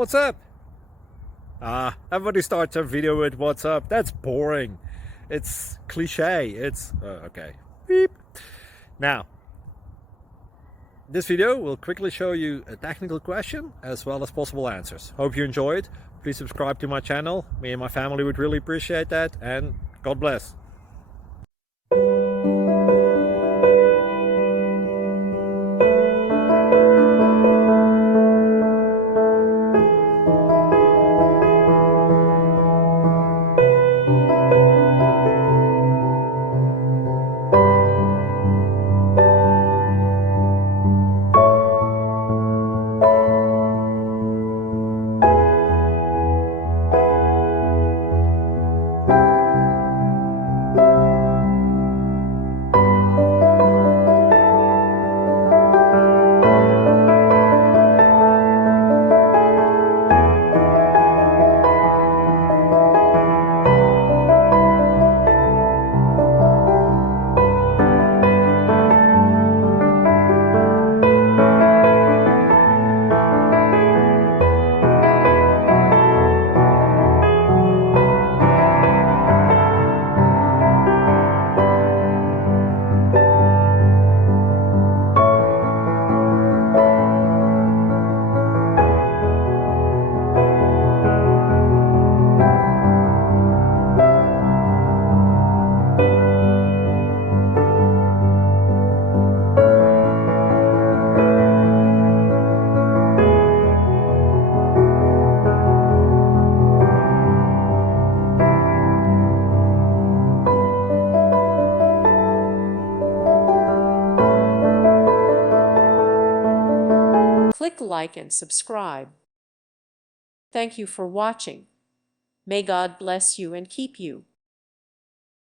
What's up? Everybody starts a video with what's up. That's boring. It's cliche. It's okay. Beep. Now, this video will quickly show you a technical question as well as possible answers. Hope you enjoy it. Please subscribe to my channel. Me and my family would really appreciate that, and God bless. Click like and subscribe. Thank you for watching. May God bless you and keep you.